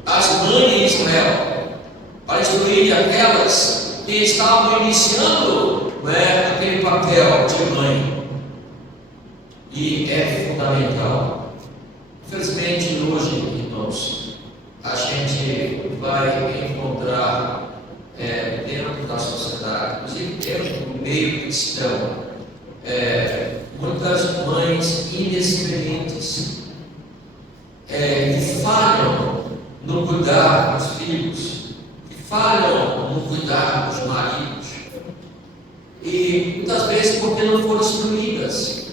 as mães de Israel, para instruir aquelas que estavam iniciando aquele papel de mãe. E é fundamental. Infelizmente, hoje, irmãos, a gente vai encontrar dentro da sociedade, inclusive dentro do meio cristão, muitas mães inexperientes que falham no cuidar dos filhos, que falham no cuidar dos maridos, e muitas vezes porque não foram instruídas.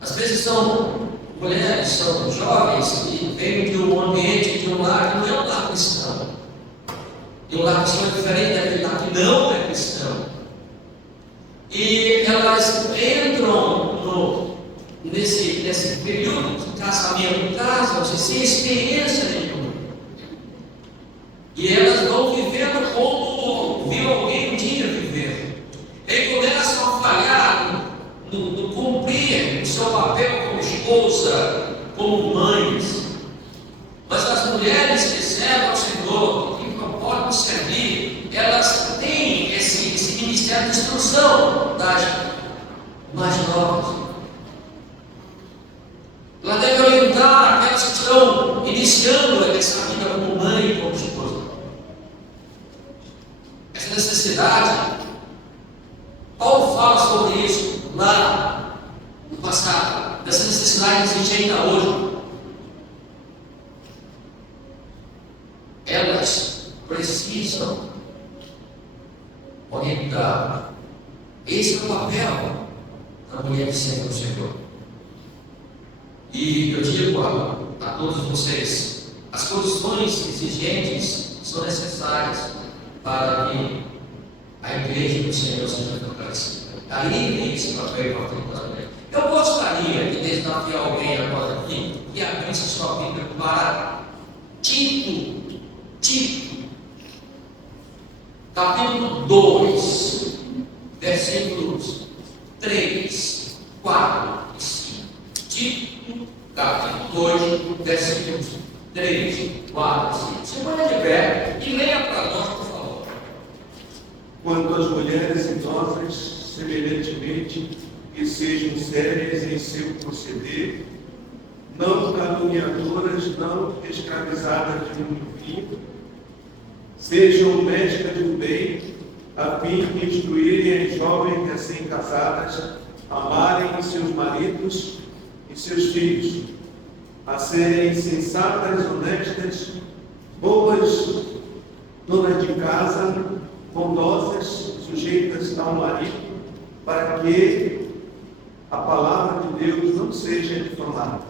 Às vezes são mulheres, são jovens que vêm de um ambiente, de um lar que não é um lar cristão, de um lar cristão é diferente daquele lar que não é cristão, e elas entram nesse período de casamento, casam-se sem experiência nenhuma, e elas vão vivendo como viu alguém um dia viver, e começam a falhar no cumprir o seu papel como esposa, como mães. Mas as mulheres que servem ao Senhor, que podem servir, elas têm esse ministério de instrução das mais novas. Ela deve orientar aquelas que estão iniciando essa vida como mãe e como esposa. Essa necessidade, Paulo fala sobre isso lá no passado, dessa necessidade que existe ainda hoje. Elas precisam orientar. Esse é o papel da mulher que serve ao Senhor. E eu digo a todos vocês, as condições exigentes são necessárias para que a igreja do Senhor seja fortalecida. Aí vem esse papel importante das mulheres. Eu gostaria de desafiar alguém agora aqui que abrisse sua Bíblia para Tito, capítulo 2, versículos 3, 4 e 5. Tito, capítulo 2, versículos 3, 4 e 5. Você põe de pé e leia para nós, por favor. Quanto às mulheres idosas, semelhantemente, que sejam sérias em seu proceder, não caluniadoras, não escravizadas de muito vinho, sejam médicas do bem, a fim de instruírem as jovens recém-casadas, amarem seus maridos e seus filhos, a serem sensatas, honestas, boas donas de casa, bondosas, sujeitas ao marido, para que a palavra de Deus não seja difamada.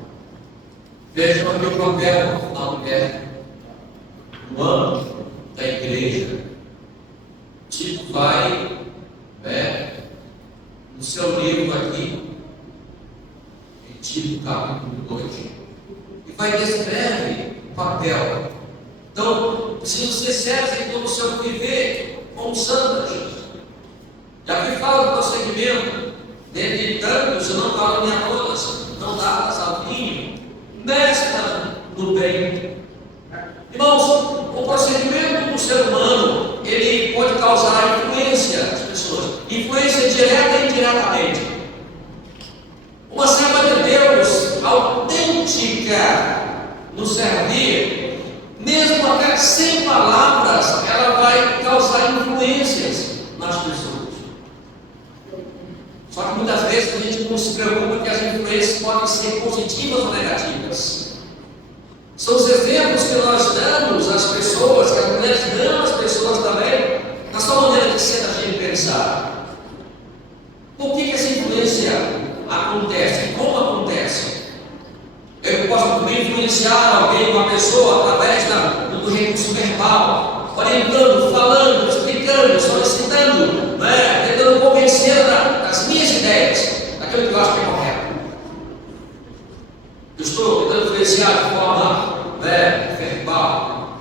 Vejam aqui o papel da mulher no âmbito da igreja. Tito vai, no seu livro aqui, em Tito capítulo 2. E vai descrever o papel. Então, precisam ser sérios em todo o seu viver como santas. E aqui fala do procedimento, dentre tantos, não calem a todas, não dadas ao vinho, mestras no bem. Irmãos, o procedimento do ser humano, ele pode causar influência às pessoas, influência direta e indiretamente. Uma serva de Deus autêntica no servir, mesmo até sem palavras, ela vai causar influências nas pessoas. Só que muitas vezes a gente não se preocupa que as influências podem ser positivas ou negativas. São os exemplos que nós damos às pessoas, que as mulheres dão às pessoas também, na sua maneira de ser, da gente pensar. Por que essa influência acontece? Como acontece? Eu posso também influenciar alguém, uma pessoa, através do recurso verbal, orientando, falando, explicando, solicitando, tentando convencer das minhas ideias, daquilo que eu acho que é correto. Eu estou tentando influenciar de forma verbal,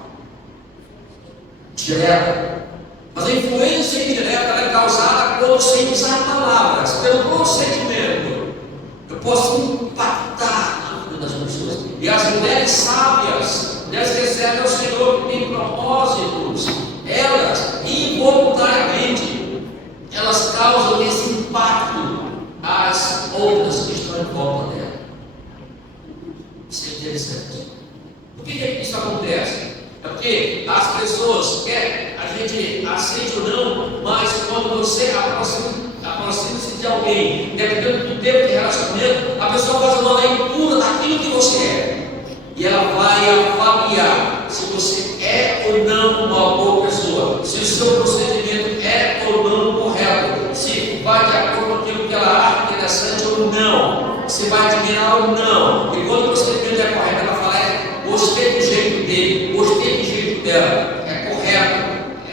direta. Mas a influência indireta é causada quando sem usar palavras, pelo procedimento. Eu posso impactar na vida das pessoas. E as mulheres sábias, mulheres que servem ao Senhor, que têm propósitos, elas, involuntariamente, elas causam esse impacto às outras que estão em volta dela. Isso é interessante. Por que isso acontece? É porque as pessoas querem, a gente aceite ou não, mas quando você aproxima-se de alguém, dependendo do tempo de relacionamento, a pessoa faz uma leitura daquilo que você é. E ela vai avaliar se você é ou não uma boa pessoa, se o seu procedimento é ou não correto, se vai de acordo com aquilo que ela acha interessante ou não, se vai admirar ou não. E quando o procedimento é correto, ela fala: gostei do jeito dele, gostei do jeito dela, é correto,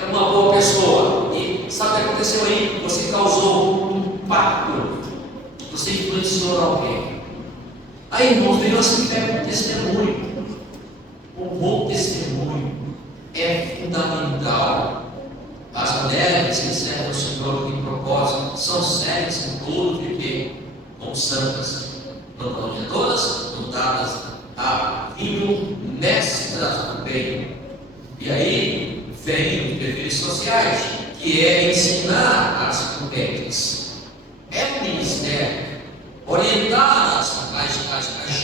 é uma boa pessoa. E sabe o que aconteceu aí? Você causou um impacto, você influenciou alguém. Aí, irmãos, veio assim que é um testemunho. Um bom testemunho é fundamental. As mulheres que servem ao Senhor em propósito são sérias em tudo viver como santas, não caluniam todas, não dadas a vinho, mestras do bem. E aí vem os deveres sociais, que é ensinar as prudentes. É um ministério. Orientar as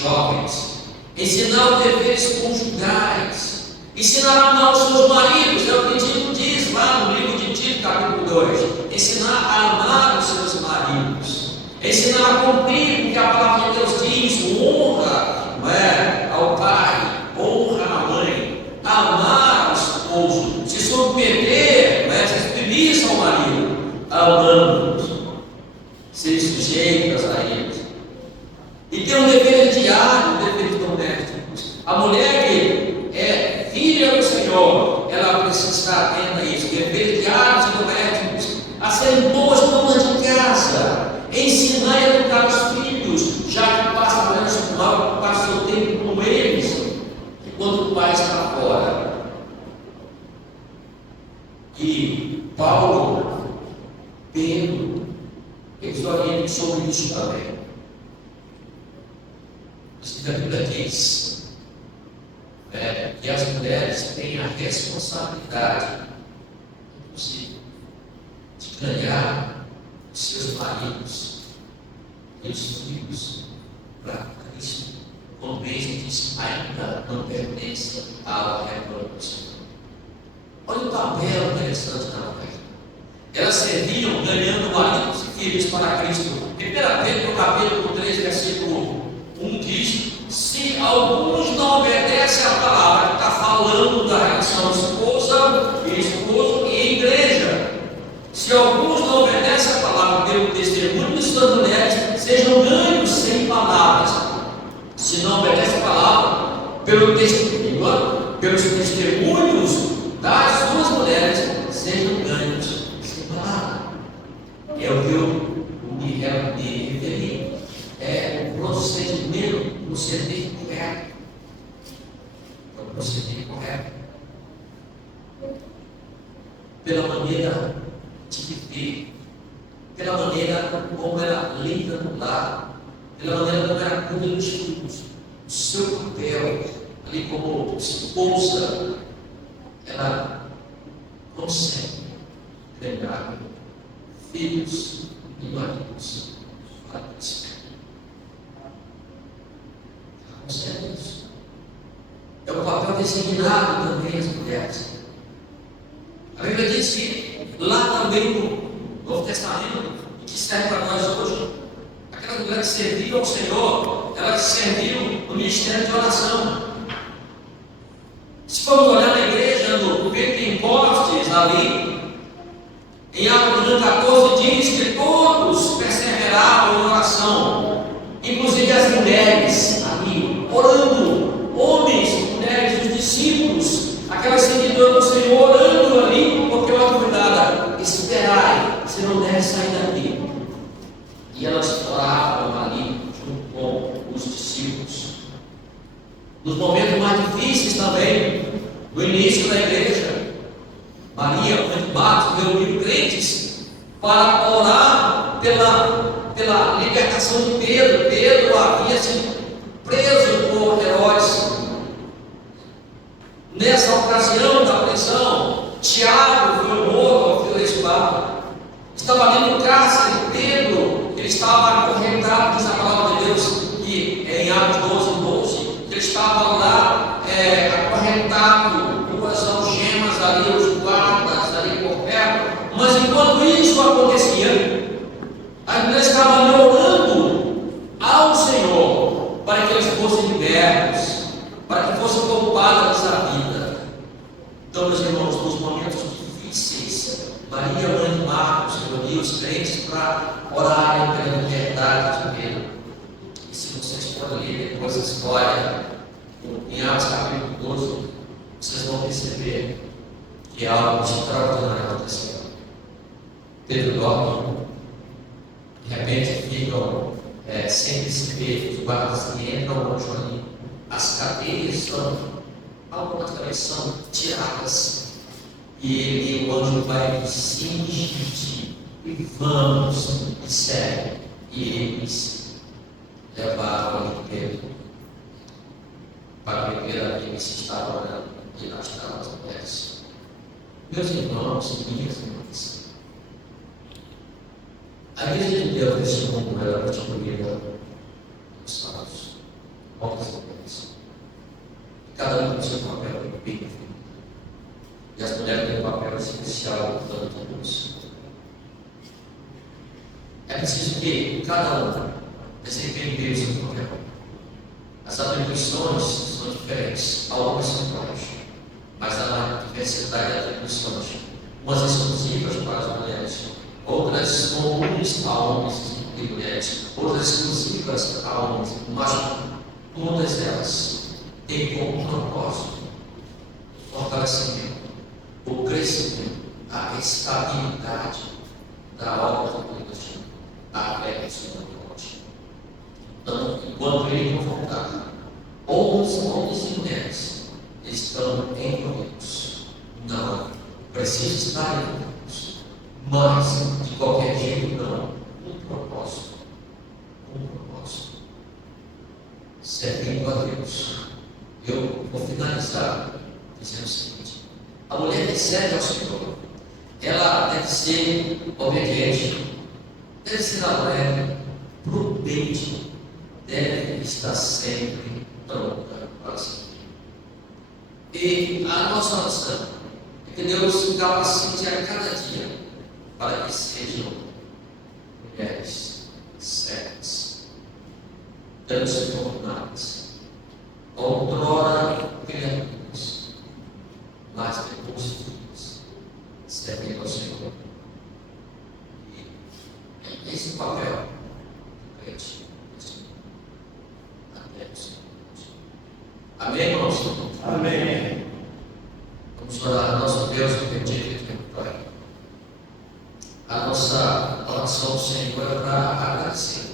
jovens, ensinar os deveres conjugais, ensinar a amar os seus maridos, é o que Tito diz lá no livro de Tito, capítulo 2. Ensinar a amar os seus maridos, ensinar a cumprir o que a palavra de Deus diz: honra ao pai, honra à mãe, amar ao esposo, se submeter, se submissa ao marido, amando-os, ser sujeitas a eles. E tem um dever diário, deveres domésticos. A mulher que é filha do Senhor, ela precisa estar atenta a isso. Deveres diários e domésticos, a serem boas donas de casa, ensinar e educar os filhos, já que passa o seu tempo com eles, enquanto o pai está fora. E Paulo, Pedro, eles orientam sobre isso também. A Bíblia diz que as mulheres têm a responsabilidade, inclusive, de ganhar os seus maridos e os filhos para Cristo, como mesmo diz, ainda não pertence ao rebanho do Senhor. Olha o papel interessante da mulher. Elas serviam ganhando maridos e filhos para Cristo. 1 Pedro, capítulo 3, versículo 1 diz: se alguns não obedecem à palavra, que está falando da relação esposa e esposo e igreja. Se alguns não obedecem à palavra pelo testemunho de suas mulheres, sejam ganhos sem palavras. Se não obedecem à palavra pelos testemunhos das suas mulheres, sejam ganhos sem palavra. É o que eu me referi. É o procedimento proceder correto. É o proceder correto. Pela maneira de viver, pela maneira como ela lida no lar, pela maneira como ela cuida dos filhos, o seu papel ali como esposa, ela consegue criar filhos e maridos para Cristo. Ela consegue isso. É o papel designado também às mulheres. A Bíblia diz que lá também no Novo Testamento, que serve para nós hoje, aquelas mulheres que serviram ao Senhor, elas serviram no ministério de oração. Se formos olhar na igreja, no Pentecostes, ali, em Atos 14, diz que todos perseveravam em oração, inclusive as mulheres ali, orando, homens, mulheres, os discípulos, aquelas seguidoras do Senhor, orando ali, porque uma cuidada, esperai, você não deve sair daqui. E elas oravam ali, junto com os discípulos. Nos momentos mais difíceis também, no início da igreja, Maria, mãe de Marcos, reuniu crentes para orar pela libertação de Pedro. Pedro havia sido preso por Herodes. Nessa ocasião da prisão, Tiago foi morto ao fio da espada. Estava ali no cárcere, Pedro, ele estava acorrentado, diz a palavra de Deus, que é em Atos 12, ele estava lá acorrentado, com as algemas ali, os guardas ali por perto. Mas enquanto isso acontecia, as mulheres estavam ali orando ao Senhor para que eles fossem libertos, para que fossem poupadas da vida. Então, meus irmãos, nos momentos difíceis, Maria, mãe de Marcos, reuniu os crentes para orarem pela liberdade de Pedro. E se vocês forem ler depois a história, em Atos capítulo 12, vocês vão perceber que algo extraordinário aconteceu. Pedro dorme, de repente ficam sem perceber os guardas que entram hoje ali. As cadeias algumas cadeias são tiradas. E o anjo vai sim, gente, e vamos, e segue. E eles levaram ali Pedro para beber a vida que se estava orando, e lá estavam as mulheres. Meus irmãos e minhas irmãs, a igreja de Deus neste mundo era constituída dos salvos, homens e mulheres. Cada um com seu papel bem definido. E as mulheres têm um papel especial tanto a Deus. É preciso que cada um desempenhe bem o seu papel. As atribuições são diferentes, algumas são iguais, mas há uma diversidade de atribuições, umas exclusivas para as mulheres, outras comuns a homens e mulheres, outras exclusivas a homens, mas todas elas têm como propósito o fortalecimento, o crescimento, a estabilidade da obra do Deus, a fé do Senhor. Então, enquanto ele não voltar, homens e mulheres estão envolvidos. Não, precisa estar envolvidos, mas de qualquer jeito não. Um propósito. Servindo a Deus. Eu vou finalizar dizendo o seguinte: a mulher que serve ao Senhor, ela deve ser obediente, deve ser alegre, prudente, deve estar sempre pronta para servir. E a nossa oração é que Deus capacite a cada dia para que sejam mulheres sérias, transformadas, outrora criaturas, mas depois filhos, servindo ao Senhor. E esse papel do crente. Amém, irmãos? Amém. Vamos orar. Nosso Deus, que bendito e temporário. A nossa oração, Senhor, é para agradecer.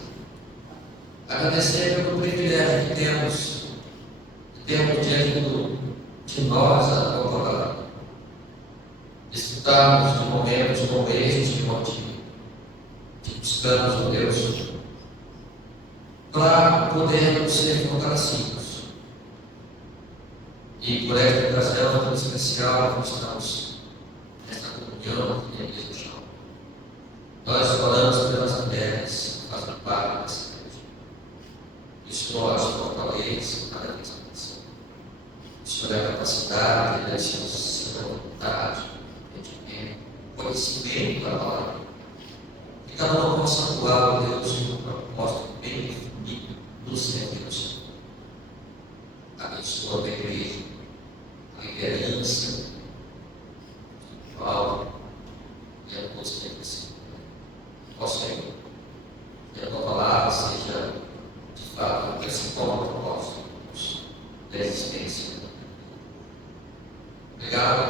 Agradecer pelo privilégio que temos temos diante de nós a tua palavra. Desfrutarmos de momentos como este, onde te buscamos, ó Deus, para podermos ser fortalecidos. E por esta ocasião tão especial, nós estamos nesta comunhão que é Deus. Nós oramos pelas mulheres que fazem parte dessa igreja. Que o Senhor as fortaleça cada vez mais. O Senhor é a capacidade, a direção, a vontade, entendimento, conhecimento da palavra. Que cada um possa atuar, Deus, com um propósito bem definido no servir ao Senhor. Abençoa a igreja, a liderança espiritual e a todos que precisam. Ó Senhor, que a tua palavra seja de fato o principal propósito da existência. Obrigado